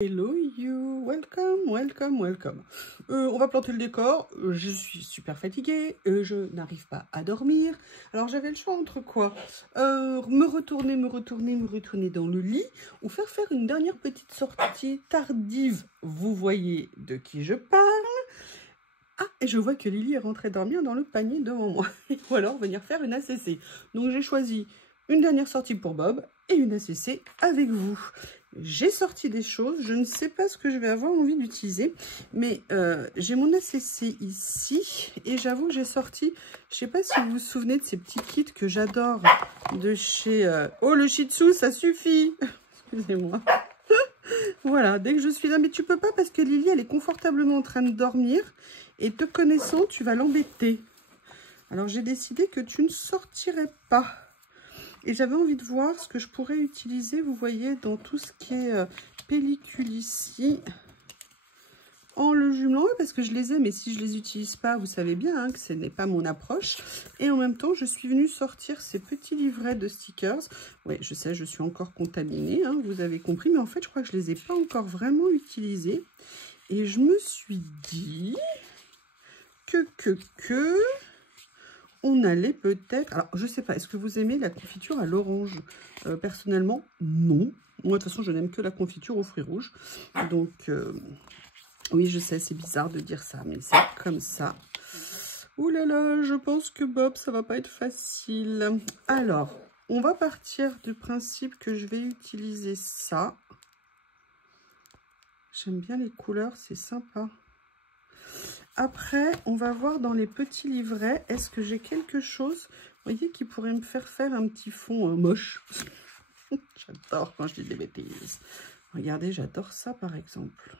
Hello you, welcome, welcome, welcome. On va planter le décor. Je suis super fatiguée, je n'arrive pas à dormir. Alors j'avais le choix entre quoi? Me retourner dans le lit ou faire une dernière petite sortie tardive. Vous voyez de qui je parle? Ah, et je vois que Lily est rentrée dormir dans le panier devant moi. Ou alors venir faire une ACC. Donc j'ai choisi une dernière sortie pour Bob et une ACC avec vous. J'ai sorti des choses, je ne sais pas ce que je vais avoir envie d'utiliser, mais j'ai mon ACC ici et j'avoue que j'ai sorti, je ne sais pas si vous vous souvenez de ces petits kits que j'adore de chez... Oh, le Shih Tzu, ça suffit. Excusez-moi. Voilà, dès que je suis là, mais tu peux pas parce que Lily, elle est confortablement en train de dormir et te connaissant, tu vas l'embêter. Alors, j'ai décidé que tu ne sortirais pas. Et j'avais envie de voir ce que je pourrais utiliser, vous voyez, dans tout ce qui est pellicule ici. En le jumelant, parce que je les ai, mais si je les utilise pas, vous savez bien hein, que ce n'est pas mon approche. Et en même temps, je suis venue sortir ces petits livrets de stickers. Oui, je sais, je suis encore contaminée, hein, vous avez compris, mais en fait, je crois que je les ai pas encore vraiment utilisés. Et je me suis dit que on allait peut-être... Alors, je sais pas, est-ce que vous aimez la confiture à l'orange? Personnellement, non. Moi, de toute façon, je n'aime que la confiture aux fruits rouges. Donc... oui, je sais, c'est bizarre de dire ça, mais c'est comme ça. Ouh là là, je pense que Bob, ça va pas être facile. Alors, on va partir du principe que je vais utiliser ça. J'aime bien les couleurs, c'est sympa. Après, on va voir dans les petits livrets, est-ce que j'ai quelque chose, vous voyez, qui pourrait me faire un petit fond moche. J'adore quand je dis des bêtises. Regardez, j'adore ça, par exemple.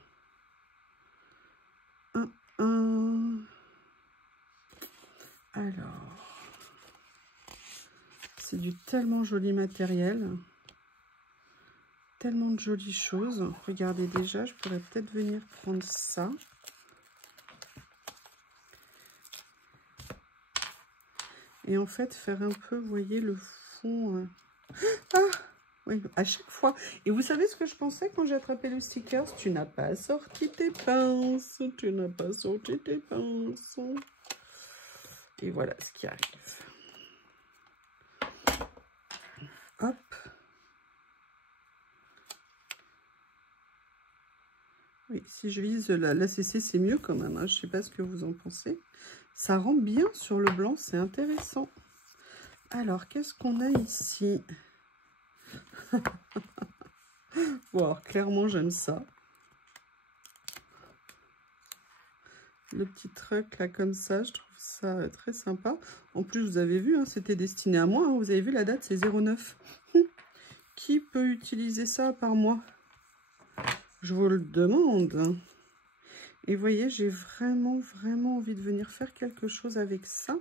Alors, c'est du tellement joli matériel, tellement de jolies choses. Regardez déjà, je pourrais peut-être venir prendre ça. Et en fait, faire un peu, vous voyez, le fond... Ah oui, à chaque fois. Et vous savez ce que je pensais quand j'ai attrapé le sticker? Tu n'as pas sorti tes pinces, tu n'as pas sorti tes pinces. Et voilà ce qui arrive. Hop. Oui, si je vise l'ACC, c'est mieux quand même. Hein. Je ne sais pas ce que vous en pensez. Ça rend bien sur le blanc, c'est intéressant. Alors, qu'est-ce qu'on a ici? Bon, alors, clairement, j'aime ça. Le petit truc là, comme ça, je trouve ça très sympa. En plus, vous avez vu, hein, c'était destiné à moi. Hein. Vous avez vu, la date, c'est 09. Qui peut utiliser ça à part moi? Je vous le demande. Et vous voyez, j'ai vraiment envie de venir faire quelque chose avec ça.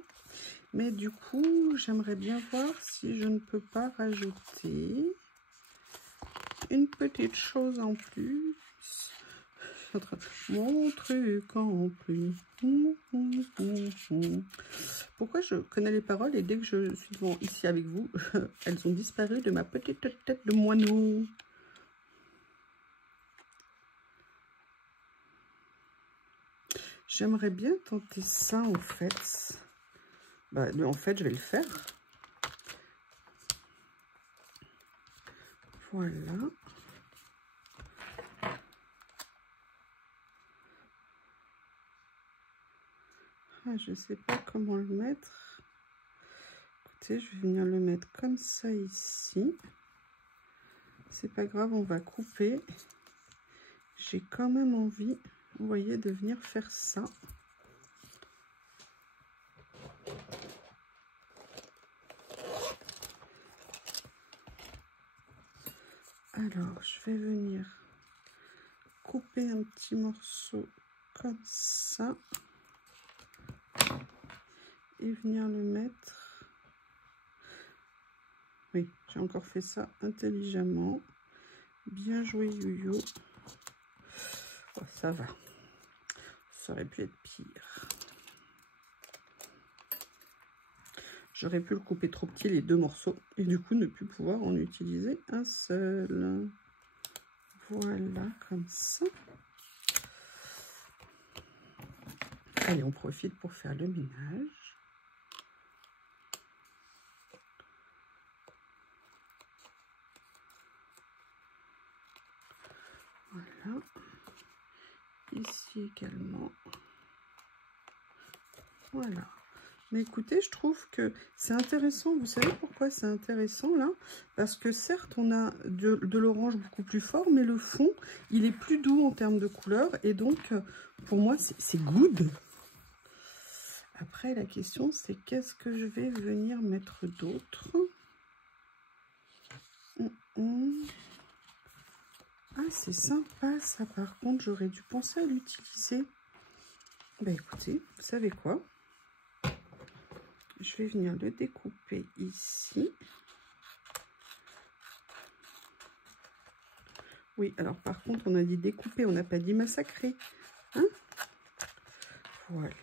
Mais du coup, j'aimerais bien voir si je ne peux pas rajouter une petite chose en plus. Mon truc en plus. Pourquoi je connais les paroles et dès que je suis devant ici avec vous, elles ont disparu de ma petite tête de moineau. J'aimerais bien tenter ça en fait. Bah, en fait, je vais le faire. Voilà. Ah, je ne sais pas comment le mettre. Écoutez, je vais venir le mettre comme ça ici. C'est pas grave, on va couper. J'ai quand même envie, vous voyez, de venir faire ça. Alors, je vais venir couper un petit morceau comme ça. Et venir le mettre. Oui, j'ai encore fait ça intelligemment. Bien joué, Yoyo. Oh, ça va. Ça aurait pu être pire. J'aurais pu le couper trop petit, les deux morceaux, et du coup ne plus pouvoir en utiliser un seul. Voilà, comme ça. Allez, on profite pour faire le ménage. Voilà. Ici également. Voilà. Mais écoutez, je trouve que c'est intéressant. Vous savez pourquoi c'est intéressant là? Parce que certes, on a de l'orange beaucoup plus fort, mais le fond, il est plus doux en termes de couleur. Et donc, pour moi, c'est good. Après, la question, c'est qu'est-ce que je vais venir mettre d'autre? Ah, c'est sympa ça. Par contre, j'aurais dû penser à l'utiliser. Ben écoutez, vous savez quoi? Je vais venir le découper ici. Oui, alors par contre, on a dit découper, on n'a pas dit massacrer. Hein? Voilà.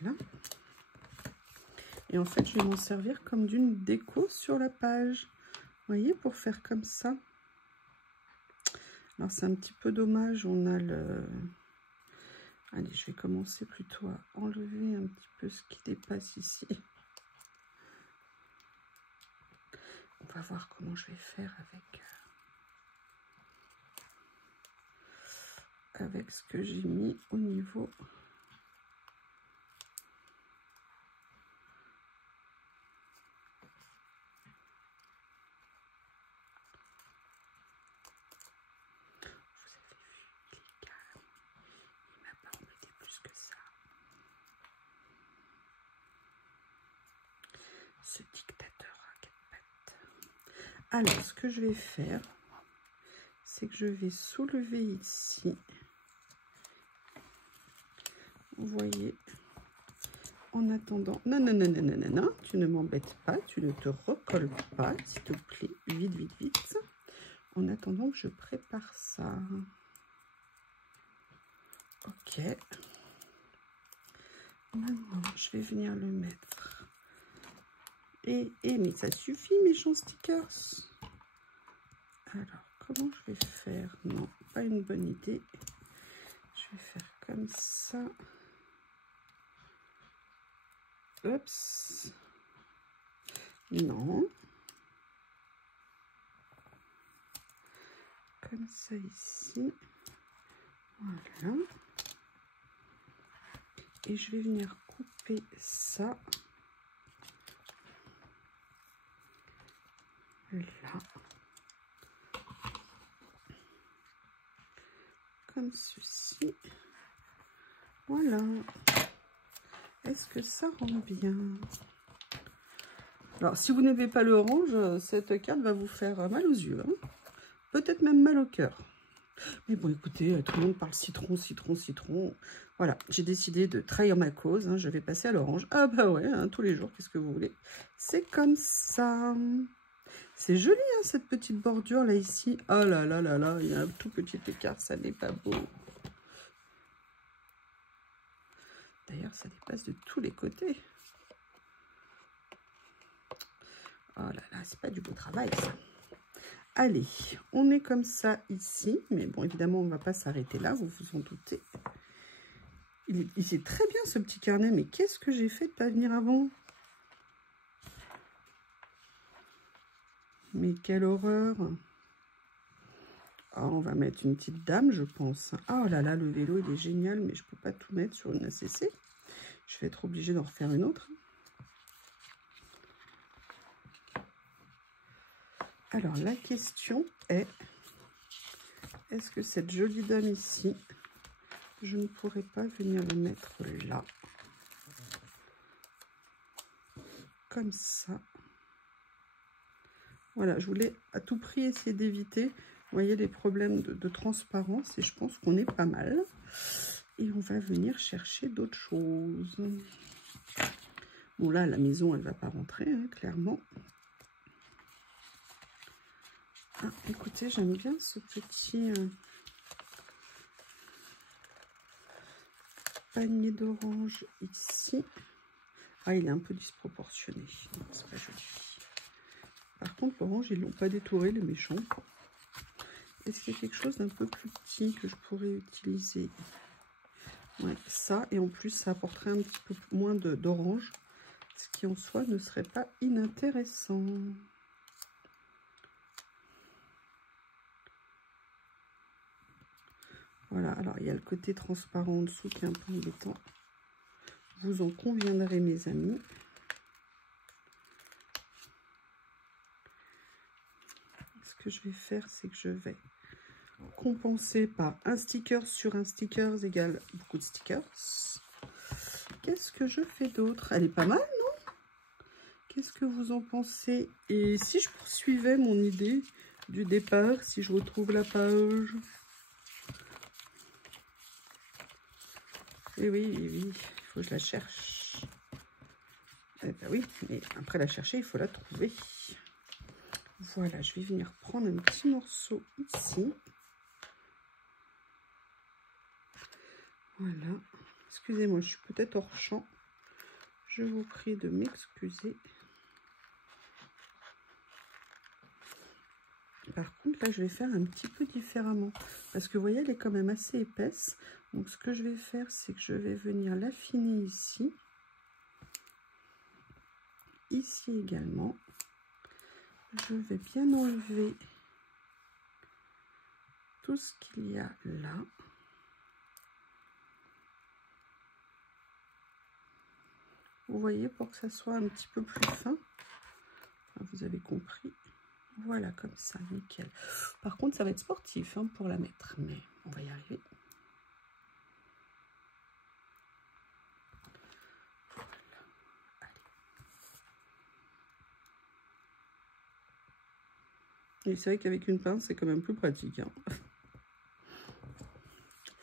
Et en fait, je vais m'en servir comme d'une déco sur la page. Vous voyez, pour faire comme ça. Alors, c'est un petit peu dommage. On a le... Allez, je vais commencer plutôt à enlever un petit peu ce qui dépasse ici. On va voir comment je vais faire avec ce que j'ai mis au niveau. Ce dictateur à quatre pattes. Alors, ce que je vais faire, c'est que je vais soulever ici. Vous voyez, en attendant... Non, non, non, non, non, non, non, tu ne m'embêtes pas, tu ne te recolles pas, s'il te plaît. Vite, vite, vite. En attendant que je prépare ça. Ok. Maintenant, je vais venir le mettre. Mais ça suffit, méchants stickers. Alors, comment je vais faire? Non, pas une bonne idée. Je vais faire comme ça. Oups. Non. Comme ça ici. Voilà. Et je vais venir couper ça. Là. Comme ceci. Voilà. Est-ce que ça rend bien? Alors, si vous n'avez pas le orange, cette carte va vous faire mal aux yeux. Hein. Peut-être même mal au cœur. Mais bon, écoutez, tout le monde parle citron, citron, citron. Voilà, j'ai décidé de trahir ma cause. Hein, je vais passer à l'orange. Ah bah ouais, hein, tous les jours, qu'est-ce que vous voulez? C'est comme ça. C'est joli, hein, cette petite bordure là, ici. Oh là là là là, il y a un tout petit écart, ça n'est pas beau. D'ailleurs, ça dépasse de tous les côtés. Oh là là, c'est pas du beau travail, ça. Allez, on est comme ça ici. Mais bon, évidemment, on ne va pas s'arrêter là, vous vous en doutez. Il est très bien, ce petit carnet. Mais qu'est-ce que j'ai fait de ne pas venir avant? Mais quelle horreur! Oh, on va mettre une petite dame, je pense. Oh là là, le vélo, il est génial, mais je ne peux pas tout mettre sur une ACC. Je vais être obligée d'en refaire une autre. Alors, la question est, est-ce que cette jolie dame ici, je ne pourrais pas venir le mettre là, comme ça. Voilà, je voulais à tout prix essayer d'éviter, vous voyez, les problèmes de transparence, et je pense qu'on est pas mal. Et on va venir chercher d'autres choses. Bon, là, la maison, elle ne va pas rentrer, hein, clairement. Ah, écoutez, j'aime bien ce petit panier d'orange ici. Ah, il est un peu disproportionné. C'est pas joli. Par contre, l'orange, ils l'ont pas détouré, les méchants. Est-ce qu'il y a quelque chose d'un peu plus petit que je pourrais utiliser? Ouais, ça, et en plus, ça apporterait un petit peu moins d'orange, ce qui en soi ne serait pas inintéressant. Voilà, alors il y a le côté transparent en dessous qui est un peu embêtant. Vous en conviendrez, mes amis. Ce que je vais faire, c'est que je vais compenser par un sticker sur un sticker égale beaucoup de stickers. Qu'est-ce que je fais d'autre? Elle est pas mal, non? Qu'est-ce que vous en pensez? Et si je poursuivais mon idée du départ, si je retrouve la page? Eh oui, il faut que je la cherche. Eh ben oui, mais après la chercher, il faut la trouver. Voilà, je vais venir prendre un petit morceau ici. Voilà. Excusez-moi, je suis peut-être hors champ. Je vous prie de m'excuser. Par contre, là, je vais faire un petit peu différemment. Parce que vous voyez, elle est quand même assez épaisse. Donc, ce que je vais faire, c'est que je vais venir l'affiner ici. Ici également. Je vais bien enlever tout ce qu'il y a là. Vous voyez, pour que ça soit un petit peu plus fin. Vous avez compris. Voilà, comme ça, nickel. Par contre, ça va être sportif hein, pour la mettre, mais on va y arriver. Voilà. Et c'est vrai qu'avec une pince, c'est quand même plus pratique. Hein.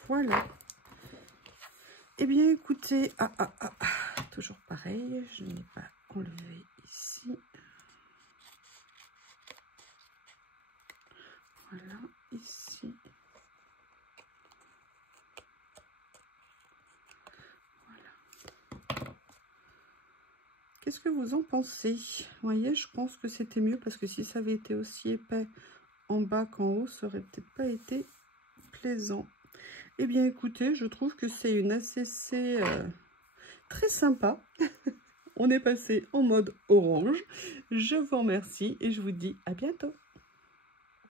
Voilà. Eh bien, écoutez, toujours pareil, je n'ai pas enlevé ici. Voilà, ici. Voilà. Qu'est-ce que vous en pensez? Vous voyez, je pense que c'était mieux parce que si ça avait été aussi épais en bas qu'en haut, ça aurait peut-être pas été plaisant. Eh bien, écoutez, je trouve que c'est une ACC très sympa. On est passé en mode orange. Je vous remercie et je vous dis à bientôt.